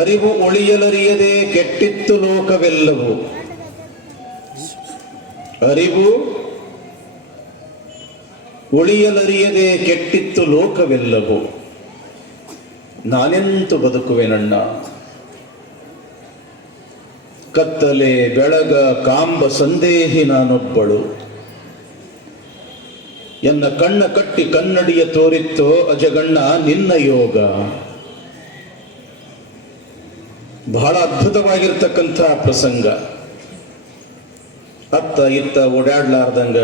ಅರಿವು ಉಳಿಯಲರಿಯದೆ ಕೆಟ್ಟಿತ್ತು ಲೋಕವೆಲ್ಲವು. ಅರಿವು ಉಳಿಯಲರಿಯದೆ ಕೆಟ್ಟಿತ್ತು ಲೋಕವೆಲ್ಲವು. ನಾನೆಂತು ಬದುಕುವೆನಣ್ಣ ಕತ್ತಲೆ, ಬೆಳಗ, ಕಾಂಬ ಸಂದೇಹಿ ನಾನೊಬ್ಬಳು. ಎನ್ನ ಕಣ್ಣ ಕಟ್ಟಿ ಕನ್ನಡಿಯ ತೋರಿತ್ತೋ ಅಜಗಣ್ಣ ನಿನ್ನ ಯೋಗ. ಬಹಳ ಅದ್ಭುತವಾಗಿರ್ತಕ್ಕಂಥ ಪ್ರಸಂಗ. ಅತ್ತ ಇತ್ತ ಓಡಾಡ್ಲಾರ್ದಂಗ.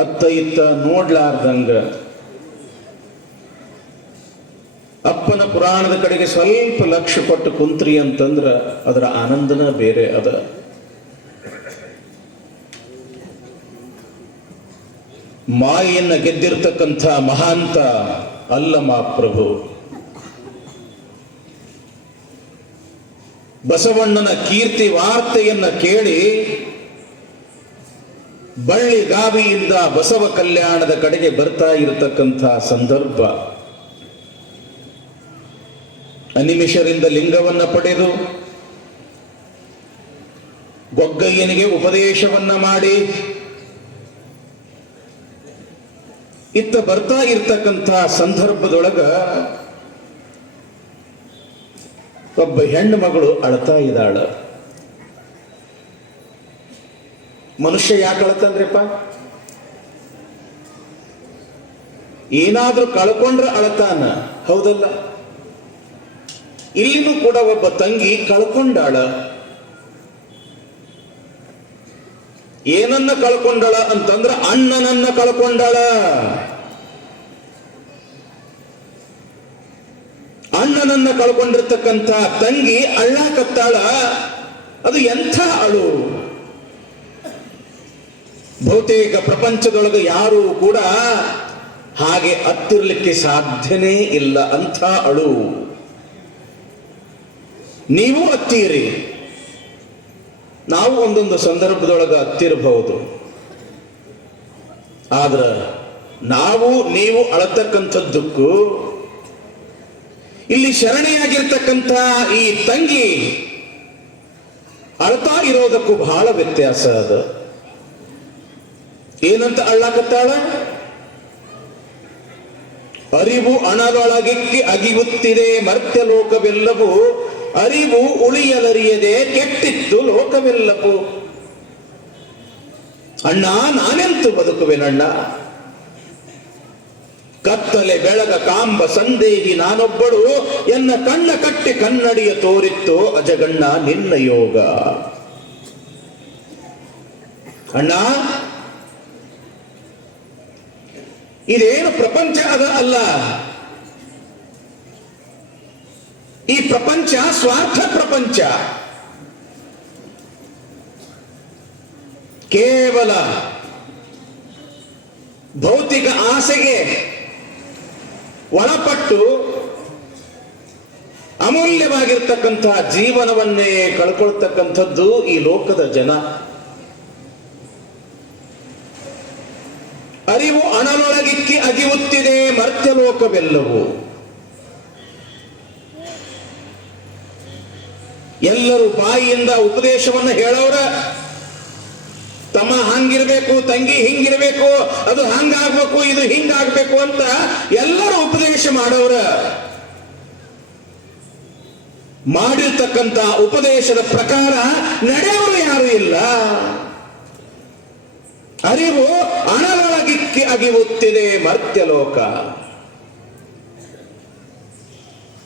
ಅತ್ತ ಇತ್ತ ನೋಡ್ಲಾರ್ದಂಗ. ಅಪ್ಪನ ಪುರಾಣದ ಕಡೆಗೆ ಸ್ವಲ್ಪ ಲಕ್ಷ್ಯ ಕೊಟ್ಟು ಕುಂತ್ರಿ ಅಂತಂದ್ರ ಅದರ ಆನಂದನ ಬೇರೆ ಅದ. ಮಾಯನ್ನ ಗೆದ್ದಿರ್ತಕ್ಕಂಥ ಮಹಾಂತ ಅಲ್ಲಮ ಪ್ರಭು. ಬಸವಣ್ಣನ ಕೀರ್ತಿ ವಾರ್ತೆಯನ್ನ ಕೇಳಿ ಬಳ್ಳಿ ಗಾವಿಯಿಂದ ಬಸವ ಕಲ್ಯಾಣದ ಕಡೆಗೆ ಬರ್ತಾ ಇರತಕ್ಕಂಥ ಸಂದರ್ಭ. ಅನಿಮಿಷರಿಂದ ಲಿಂಗವನ್ನ ಪಡೆದು ಗೊಗ್ಗಯ್ಯನಿಗೆ ಉಪದೇಶವನ್ನ ಮಾಡಿ ಇತ್ತ ಬರ್ತಾ ಇರ್ತಕ್ಕಂಥ ಸಂದರ್ಭದೊಳಗ ಒಬ್ಬ ಹೆಣ್ಣು ಮಗಳು ಅಳ್ತಾ ಇದ್ದಾಳ. ಮನುಷ್ಯ ಯಾಕೆ ಅಳತಂದ್ರಪ್ಪ ಏನಾದ್ರೂ ಕಳ್ಕೊಂಡ್ರೆ ಅಳತಾನ? ಹೌದಲ್ಲ. ಇಲ್ಲಿನೂ ಕೂಡ ಒಬ್ಬ ತಂಗಿ ಕಳ್ಕೊಂಡಾಳ. ಏನನ್ನ ಕಳ್ಕೊಂಡಾಳ ಅಂತಂದ್ರ ಅಣ್ಣನನ್ನ ಕಳ್ಕೊಂಡಾಳ. ಅಣ್ಣನನ್ನ ಕಳ್ಕೊಂಡಿರ್ತಕ್ಕಂಥ ತಂಗಿ ಅಳ್ಳಾಕತ್ತಾಳ. ಅದು ಎಂಥ ಅಳು? ಬಹುತೇಕ ಪ್ರಪಂಚದೊಳಗೆ ಯಾರು ಕೂಡ ಹಾಗೆ ಹತ್ತಿರ್ಲಿಕ್ಕೆ ಸಾಧ್ಯನೇ ಇಲ್ಲ. ಅಂಥ ಅಳು. ನೀವು ಹತ್ತೀರಿ. ನಾವು ಒಂದೊಂದು ಸಂದರ್ಭದೊಳಗೆ ಅತ್ತಿರಬಹುದು ಆದ್ರ, ನಾವು, ನೀವು ಅಳತಕ್ಕಂಥದ್ದಕ್ಕೂ ಇಲ್ಲಿ ಶರಣೆಯಾಗಿರ್ತಕ್ಕಂಥ ಈ ತಂಗಿ ಅಳ್ತಾ ಇರೋದಕ್ಕೂ ಬಹಳ ವ್ಯತ್ಯಾಸ ಅದ. ಏನಂತ ಅಳ್ಳಾಕತ್ತಾಳ? ಅರಿವು ಅಣದೊಳಗಿಕ್ಕಿ ಅಗಿಯುತ್ತಿದೆ ಮರ್ತ್ಯ ಲೋಕವೆಲ್ಲವೂ, ಅರಿವು ಉಳಿಯಲರಿಯದೆ ಕೆಟ್ಟಿತ್ತು ಲೋಕವೆಲ್ಲವೂ. ಅಣ್ಣ, ನಾನೆಂತು ಬದುಕುವೆನಣ್ಣ? ಕತ್ತಲೆ ಬೆಳಗ ಕಾಂಬ ಸಂದೇಹಿ ನಾನೊಬ್ಬಳು ಎನ್ನ ಕಣ್ಣ ಕಟ್ಟಿ ಕನ್ನಡಿಯ ತೋರಿತ್ತು ಅಜಗಣ್ಣ ನಿನ್ನ ಯೋಗ. ಅಣ್ಣ, ಇದೇನು ಪ್ರಪಂಚ ಅದ ಅಲ್ಲ? ಈ ಪ್ರಪಂಚ ಸ್ವಾರ್ಥ ಪ್ರಪಂಚ. ಕೇವಲ ಭೌತಿಕ ಆಸೆಗೆ ಒಳಪಟ್ಟು ಅಮೂಲ್ಯವಾಗಿರ್ತಕ್ಕಂತಹ ಜೀವನವನ್ನೇ ಕಳ್ಕೊಳ್ತಕ್ಕಂಥದ್ದು ಈ ಲೋಕದ ಜನ. ಅರಿವು ಅಣಲೊಳಗಿಕ್ಕಿ ಅಗಿಯುತ್ತಿದೆ ಮರ್ತ್ಯಲೋಕವೆಲ್ಲವೂ ಎಲ್ಲರೂ ಬಾಯಿಯಿಂದ ಉಪದೇಶವನ್ನು ಹೇಳೋರ ತಮ್ಮ ಹಂಗಿರ್ಬೇಕು, ತಂಗಿ ಹಿಂಗಿರ್ಬೇಕು, ಅದು ಹಂಗಾಗ್ಬೇಕು, ಇದು ಹಿಂಗಾಗ್ಬೇಕು ಅಂತ ಎಲ್ಲರೂ ಉಪದೇಶ ಮಾಡೋರ. ಮಾಡಿರ್ತಕ್ಕಂತ ಉಪದೇಶದ ಪ್ರಕಾರ ನಡೆಯವರು ಯಾರು ಇಲ್ಲ. ಅರಿವು ಅಣಲೊಳಗಿಕ್ಕಿ ಅಗಿಯುತ್ತಿದೆ ಮರ್ತ್ಯಲೋಕ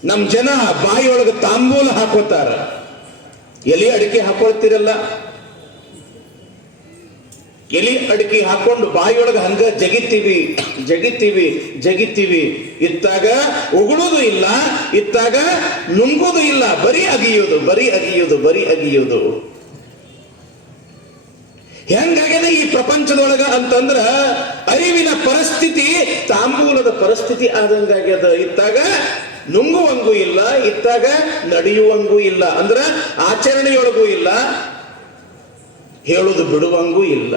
ನಮ್ ಜನ ಬಾಯಿಯೊಳಗೆ ತಾಂಬೂಲ ಹಾಕೋತಾರ. ಎಲಿ ಅಡಿಕೆ ಹಾಕೊಳ್ತಿರಲ್ಲ? ಎಲಿ ಅಡಿಕೆ ಹಾಕೊಂಡು ಬಾಯಿಯೊಳಗೆ ಹಂಗ ಜಗಿತೀವಿ ಜಗಿತೀವಿ ಜಗಿತೀವಿ. ಇತ್ತಾಗ ಉಗುಳುದು ಇಲ್ಲ, ಇತ್ತಾಗ ನುಂಗೋದು ಇಲ್ಲ. ಬರೀ ಅಗಿಯೋದು ಬರೀ ಅಗಿಯೋದು ಬರೀ ಅಗಿಯೋದು. ಹೆಂಗಾಗ್ಯದ ಈ ಪ್ರಪಂಚದೊಳಗ ಅಂತಂದ್ರ ಅರಿವಿನ ಪರಿಸ್ಥಿತಿ, ತಾಂಬೂಲದ ಪರಿಸ್ಥಿತಿ ಆದಂಗಾಗ್ಯದ. ಇತ್ತಾಗ ನುಂಗುವಂಗೂ ಇಲ್ಲ, ಇತ್ತಾಗ ನಡೆಯುವಂಗೂ ಇಲ್ಲ. ಅಂದ್ರ ಆಚರಣೆಯೊಳಗೂ ಇಲ್ಲ ಹೇಳುವುದು ಬಿಡುವಂಗೂ ಇಲ್ಲ.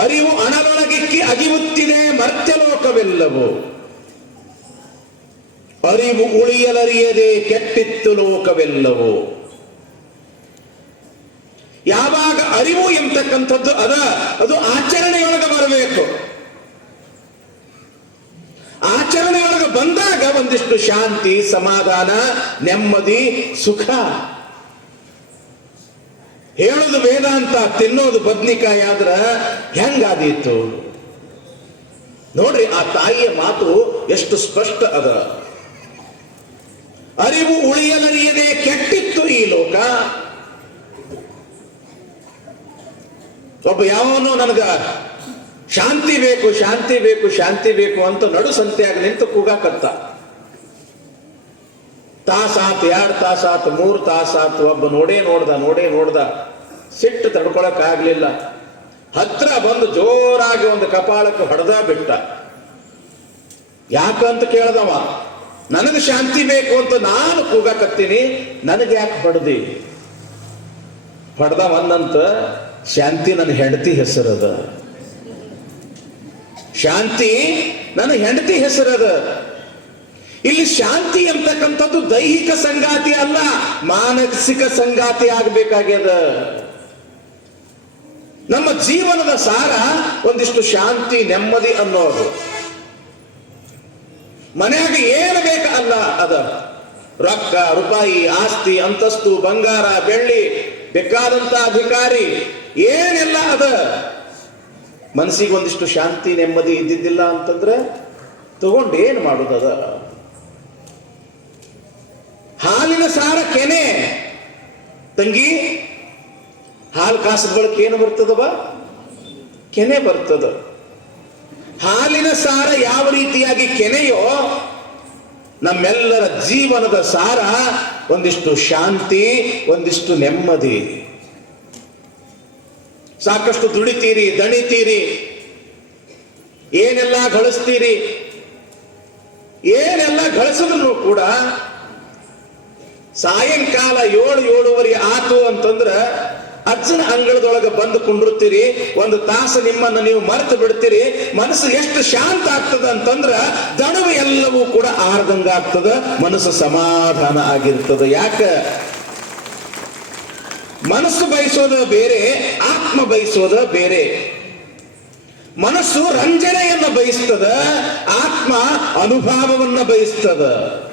ಅರಿವು ಅಣಲೊಳಗಿಕ್ಕಿ ಅಗಿಯುತ್ತಿದೆ ಮರ್ತ್ಯಲೋಕವೆಲ್ಲವೋ ಅರಿವು ಉಳಿಯಲರಿಯದೆ ಕೆಟ್ಟಿತ್ತು ಲೋಕವೆಲ್ಲವೂ. ಯಾವಾಗ ಅರಿವು ಎಂಬತಕ್ಕಂಥದ್ದು ಅದ, ಅದು ಆಚರಣೆಯೊಳಗೆ ಬರಬೇಕು. ಆಚರಣೆಯೊಳಗೆ ಬಂದಾಗ ಒಂದಿಷ್ಟು ಶಾಂತಿ, ಸಮಾಧಾನ, ನೆಮ್ಮದಿ, ಸುಖ. ಹೇಳೋದು ವೇದಾಂತ ತಿನ್ನೋದು ಬದ್ನಿಕಾಯಿ ಆದ್ರ ಹೆಂಗಾದೀತು? ನೋಡ್ರಿ, ಆ ತಾಯಿಯ ಮಾತು ಎಷ್ಟು ಸ್ಪಷ್ಟ ಅದ. ಅರಿವು ಉಳಿಯಲರಿಯದೆ ಕೆಟ್ಟಿತ್ತು ಈ ಲೋಕ. ಒಬ್ಬ ಯಾವನು ನನಗ, ಶಾಂತಿ ಬೇಕು ಶಾಂತಿ ಬೇಕು ಶಾಂತಿ ಬೇಕು ಅಂತ ನಡು ಸಂತೆಯಾಗಿ ನಿಂತು ಕೂಗಾಕತ್ತ. ತಾಸಾತ್, ಎರಡ್ ತಾಸಾತ್, ಮೂರ್ ತಾಸಾತ್ ಒಬ್ಬ ನೋಡೇ ನೋಡ್ದ ನೋಡೇ ನೋಡ್ದ. ಸಿಟ್ಟು ತಡ್ಕೊಳಕ್ ಆಗ್ಲಿಲ್ಲ ಹತ್ರ ಬಂದು ಜೋರಾಗಿ ಒಂದು ಕಪಾಳಕ್ಕೆ ಹೊಡೆದ ಬಿಟ್ಟ. ಯಾಕಂತ ಕೇಳ್ದವ? ನನಗೆ ಶಾಂತಿ ಬೇಕು ಅಂತ ನಾನು ಕೂಗಾಕತ್ತೀನಿ, ನನಗೆ ಯಾಕೆ ಹೊಡೆದಿ? ಹೊಡೆದವ ಅಂದಂತ ಶಾಂತಿ ನನ್ನ ಹೆಂಡತಿ ಹೆಸರದ ಶಾಂತಿ ನನ್ನ ಹೆಂಡತಿ ಹೆಸರದ ಇಲ್ಲಿ ಶಾಂತಿ ಅಂತಕ್ಕಂಥದ್ದು ದೈಹಿಕ ಸಂಗಾತಿ ಅಲ್ಲ, ಮಾನಸಿಕ ಸಂಗಾತಿ ಆಗಬೇಕಾಗ್ಯದ. ನಮ್ಮ ಜೀವನದ ಸಾರ ಒಂದಿಷ್ಟು ಶಾಂತಿ, ನೆಮ್ಮದಿ ಅನ್ನೋದು. ಮನೆಯಾಗ ಏನು ಬೇಕ ಅಲ್ಲ ಅದ. ರೊಕ್ಕ, ರೂಪಾಯಿ, ಆಸ್ತಿ, ಅಂತಸ್ತು, ಬಂಗಾರ, ಬೆಳ್ಳಿ, ಬೇಕಾದಂತ ಅಧಿಕಾರಿ, ಏನೆಲ್ಲ ಅದ. ಮನಸ್ಸಿಗೆ ಒಂದಿಷ್ಟು ಶಾಂತಿ, ನೆಮ್ಮದಿ ಇದ್ದಿದ್ದಿಲ್ಲ ಅಂತಂದ್ರೆ ತಗೊಂಡು ಏನು ಮಾಡುದದ? ಹಾಲಿನ ಸಾರ ಕೆನೆ. ತಂಗಿ, ಹಾಲು ಕಾಸದ ಏನು ಬರ್ತದವ? ಕೆನೆ ಬರ್ತದ. ಹಾಲಿನ ಸಾರ ಯಾವ ರೀತಿಯಾಗಿ ಕೆನೆಯೋ, ನಮ್ಮೆಲ್ಲರ ಜೀವನದ ಸಾರ ಒಂದಿಷ್ಟು ಶಾಂತಿ, ಒಂದಿಷ್ಟು ನೆಮ್ಮದಿ. ಸಾಕಷ್ಟು ದುಡಿತೀರಿ, ದಣಿತೀರಿ, ಏನೆಲ್ಲ ಗಳಿಸ್ತೀರಿ ಏನೆಲ್ಲ ಗಳಿಸಿದ್ರು ಕೂಡ ಸಾಯಂಕಾಲ ಏಳು ಏಳುವರೆ ಆತು ಅಂತಂದ್ರ ಅಜ್ಜನ ಅಂಗಳದೊಳಗೆ ಬಂದು ಕುಂಡಿರ್ತೀರಿ, ಒಂದು ತಾಸು ನಿಮ್ಮನ್ನು ನೀವು ಮರೆತು ಬಿಡ್ತೀರಿ, ಮನಸ್ಸು ಎಷ್ಟು ಶಾಂತ ಆಗ್ತದ ಅಂತಂದ್ರ ದಣವು ಎಲ್ಲವೂ ಕೂಡ ಆರ್ದಂಗ ಆಗ್ತದ, ಮನಸ್ಸು ಸಮಾಧಾನ ಆಗಿರ್ತದ. ಯಾಕ? ಮನಸ್ಸು ಬಯಸೋದ ಬೇರೆ, ಆತ್ಮ ಬಯಸೋದ ಬೇರೆ. ಮನಸ್ಸು ರಂಜನೆಯನ್ನ ಬಯಸ್ತದ, ಆತ್ಮ ಅನುಭವವನ್ನ ಬಯಸ್ತದ.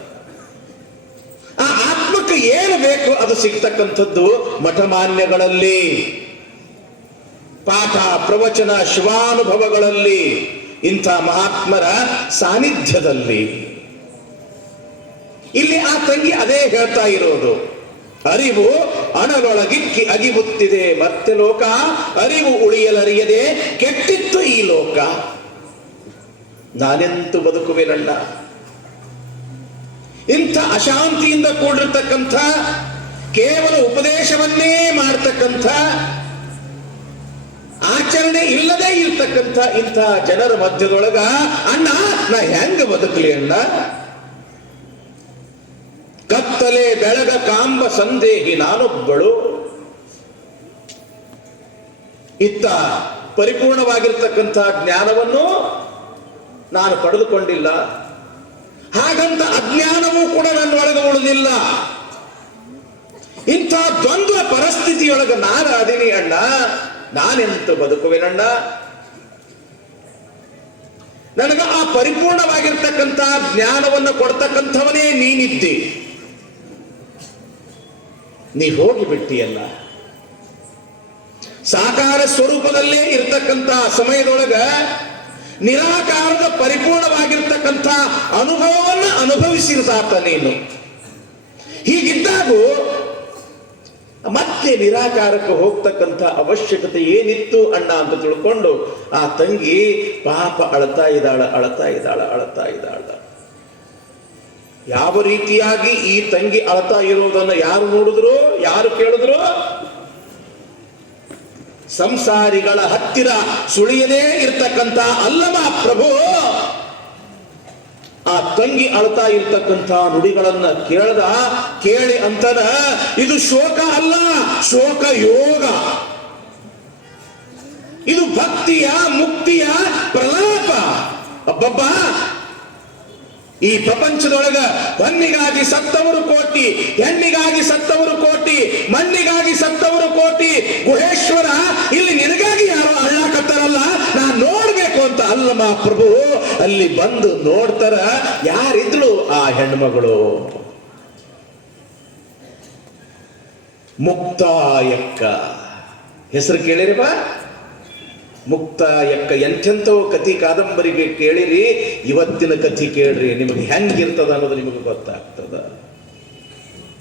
ಏನು ಬೇಕು ಅದು ಸಿಗ್ತಕ್ಕಂಥದ್ದು ಮಠಮಾನ್ಯಗಳಲ್ಲಿ, ಪಾಠ, ಪ್ರವಚನ, ಶಿವಾನುಭವಗಳಲ್ಲಿ, ಇಂಥ ಮಹಾತ್ಮರ ಸಾನ್ನಿಧ್ಯದಲ್ಲಿ. ಇಲ್ಲಿ ಆ ತಂಗಿ ಅದೇ ಹೇಳ್ತಾ ಇರೋದು, ಅರಿವು ಅಣಗೊಳಗಿಕ್ಕಿ ಅಗಿಬುತ್ತಿದೆ, ಮತ್ತೆ ಲೋಕ ಅರಿವು ಉಳಿಯಲರಿಯದೆ ಕೆಟ್ಟಿತ್ತು ಈ ಲೋಕ. ನಾನೆಂತೂ ಬದುಕುವಿರಣ್ಣ ಇಂಥ ಅಶಾಂತಿಯಿಂದ ಕೂಡಿರ್ತಕ್ಕಂಥ ಕೇವಲ ಉಪದೇಶವನ್ನೇ ಮಾಡ್ತಕ್ಕಂಥ ಆಚರಣೆ ಇಲ್ಲದೆ ಇರ್ತಕ್ಕಂಥ ಇಂಥ ಜನರ ಮಧ್ಯದೊಳಗ ಅಣ್ಣ, ನಾ ಹೆಂಗ ಬದುಕಲಿ ಅಣ್ಣ? ಕತ್ತಲೆ, ಬೆಳಗ, ಕಾಂಬ ಸಂದೇಹಿ ನಾನೊಬ್ಬಳು. ಇತ್ತ ಪರಿಪೂರ್ಣವಾಗಿರ್ತಕ್ಕಂಥ ಜ್ಞಾನವನ್ನು ನಾನು ಪಡೆದುಕೊಂಡಿಲ್ಲ. ಹಾಗಂತ ಅಜ್ಞಾನವೂ ಕೂಡ ನನ್ನ ಒಳಗೆ ಉಳಿದಿಲ್ಲ. ಇಂಥ ದ್ವಂದ್ವ ಪರಿಸ್ಥಿತಿಯೊಳಗೆ ನಾನು ಅದೀನಿ ಅಣ್ಣ. ನಾನೆಂತ ಬದುಕುವೆನಣ್ಣ ನನಗ ಆ ಪರಿಪೂರ್ಣವಾಗಿರ್ತಕ್ಕಂಥ ಜ್ಞಾನವನ್ನು ಕೊಡ್ತಕ್ಕಂಥವನೇ ನೀನಿದ್ದಿ. ನೀ ಹೋಗಿಬಿಟ್ಟಿಯಲ್ಲ ಸಾಕಾರ ಸ್ವರೂಪದಲ್ಲೇ ಇರ್ತಕ್ಕಂಥ ಸಮಯದೊಳಗ ನಿರಾಕಾರದ ಪರಿಪೂರ್ಣವಾಗಿರ್ತಕ್ಕಂಥ ಅನುಭವವನ್ನು ಅನುಭವಿಸಿರ್ತಾತ ನೀನು. ಹೀಗಿದ್ದಾಗೂ ಮತ್ತೆ ನಿರಾಕಾರಕ್ಕೆ ಹೋಗ್ತಕ್ಕಂಥ ಅವಶ್ಯಕತೆ ಏನಿತ್ತು ಅಣ್ಣ ಅಂತ ತಿಳ್ಕೊಂಡು ಆ ತಂಗಿ ಪಾಪ ಅಳತಾ ಇದ್ದಾಳ ಅಳತಾ ಇದ್ದಾಳ ಅಳತಾ ಇದ್ದಾಳ. ಯಾವ ರೀತಿಯಾಗಿ ಈ ತಂಗಿ ಅಳತಾ ಇರೋದನ್ನ ಯಾರು ನೋಡಿದ್ರು, ಯಾರು ಕೇಳಿದ್ರು ಸಂಸಾರಿಗಳ ಹತ್ತಿರ ಸುಳಿಯದೇ ಇರ್ತಕ್ಕಂಥ ಅಲ್ಲಮ ಪ್ರಭು. ಆ ತಂಗಿ ಅಳ್ತಾ ಇರ್ತಕ್ಕಂಥ ನುಡಿಗಳನ್ನ ಕೇಳ್ದ, ಕೇಳಿ ಅಂತದ, ಇದು ಶೋಕ ಅಲ್ಲ, ಶೋಕ ಯೋಗ. ಇದು ಭಕ್ತಿಯ, ಮುಕ್ತಿಯ ಪ್ರಲಾಪ. ಅಬ್ಬಬ್ಬ ಈ ಪ್ರಪಂಚದೊಳಗ ಹೊನ್ನಿಗಾಗಿ ಸತ್ತವರು ಕೋಟಿ ಹೆಣ್ಣಿಗಾಗಿ ಸತ್ತವರು ಕೋಟಿ ಮಣ್ಣಿಗಾಗಿ ಸತ್ತವರು ಕೋಟಿ, ಗುಹೇಶ್ವರ, ಇಲ್ಲಿ ನಿನಗಾಗಿ ಯಾರೋ ಅಳ್ಳಾಕತ್ತಾರಲ್ಲ ನಾ ನೋಡ್ಬೇಕು ಅಂತ ಅಲ್ಲಮ್ಮ ಪ್ರಭು ಅಲ್ಲಿ ಬಂದು ನೋಡ್ತಾರ ಯಾರಿದ್ರು ಆ ಹೆಣ್ಮಗಳು. ಮುಕ್ತಾಯಕ್ಕ. ಹೆಸರು ಕೇಳಿರಿ ಬಾ ಮುಕ್ತಾಯಕ್ಕ ಎಂಥೆಂಥವು ಕಥಿ ಕಾದಂಬರಿಗೆ ಕೇಳಿರಿ, ಇವತ್ತಿನ ಕಥಿ ಕೇಳ್ರಿ, ನಿಮಗೆ ಹೆಂಗಿರ್ತದ ಅನ್ನೋದು ನಿಮಗೆ ಗೊತ್ತಾಗ್ತದ.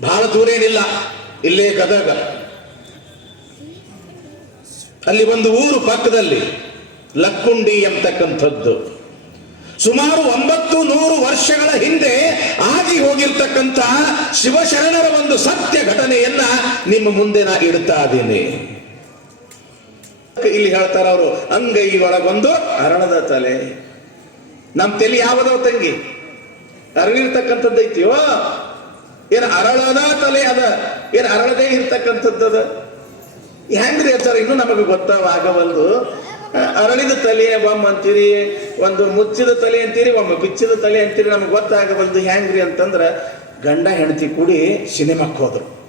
ಬಹಳ ದೂರ ಏನಿಲ್ಲ, ಇಲ್ಲೇ ಗದಗ. ಅಲ್ಲಿ ಒಂದು ಊರು ಪಕ್ಕದಲ್ಲಿ, ಲಕ್ಕುಂಡಿ ಎಂಬತಕ್ಕಂಥದ್ದು. ಸುಮಾರು ಒಂಬತ್ತು ನೂರು ವರ್ಷಗಳ ಹಿಂದೆ ಆಗಿ ಹೋಗಿರ್ತಕ್ಕಂಥ ಶಿವಶರಣರ ಒಂದು ಸತ್ಯ ಘಟನೆಯನ್ನ ನಿಮ್ಮ ಮುಂದೆ ನಾ ಇಡ್ತಾ ಇದ್ದೀನಿ. ಇಲ್ಲಿ ಹೇಳ್ತಾರ ಅವರು, ಅಂಗೈ ಒಳಗೊಂದು ಅರಳದ ತಲೆ. ನಮ್ ತಲೆ ಯಾವದವ ತಂಗಿ. ಅರಳಿರ್ತಕ್ಕಂಥದ್ದು ಐತಿಯೋ ಏನ್ ಅರಳದ ತಲೆ ಅದ, ಏನ್ ಅರಳದೇ ಇರ್ತಕ್ಕಂಥದ್ದದ ಹೆಂಗ್ರಿ ಸರ್ ಇನ್ನು ನಮಗೆ ಗೊತ್ತಾಗವಲ್ದು ಅರಳಿದ ತಲೆ, ಒಮ್ಮ ಅಂತೀರಿ, ಒಂದು ಮುಚ್ಚಿದ ತಲೆ ಅಂತೀರಿ, ಒಮ್ಮೆ ಬಿಚ್ಚಿದ ತಲೆ ಅಂತೀರಿ, ನಮಗೆ ಗೊತ್ತಾಗಬಲ್ದು ಹೆಂಗ್ರಿ ಅಂತಂದ್ರ, ಗಂಡ ಹೆಂಡತಿ ಕೂಡಿ ಸಿನಿಮಾಕ್ಕೆ ಹೋದ್ರು.